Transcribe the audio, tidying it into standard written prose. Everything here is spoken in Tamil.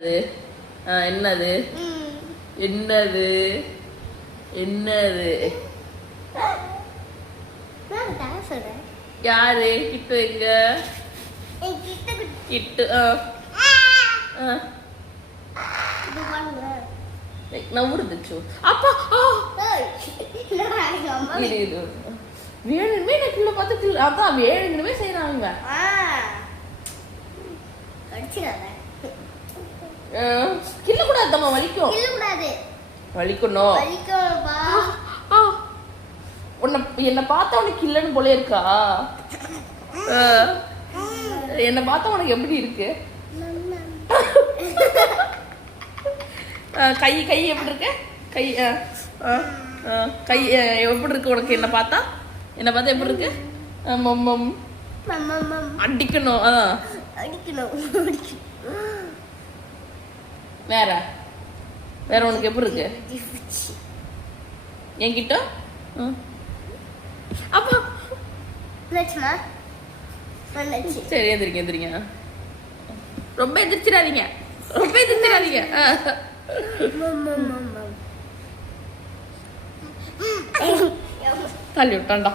என்னது என்னது என்னது யாரு கிட்டு எங்க கிட்டு நவுடுச்சு அப்பா வேணுமே கிலோ பார்த்து அதான் வேணுமே செய்யறாங்க கில்ல கூடாது தம்மா வலிக்கும் வலிக்கணும் என்ன பார்த்தா உனக்கு இல்லன்னு போல இருக்கா என்ன பார்த்தா உனக்கு எப்படி இருக்கு கை கை எப்படி இருக்கு கை கை எப்படி இருக்கு உனக்கு என்ன பார்த்தா எப்படி இருக்கு அடிக்கணும் வேற வேற உனக்கு எப்படி இருக்கு என்கிட்ட அப்பா சரி எந்திரிங்க ரொம்ப எந்திரிச்சிடாதீங்க தள்ளி விட்டான்டா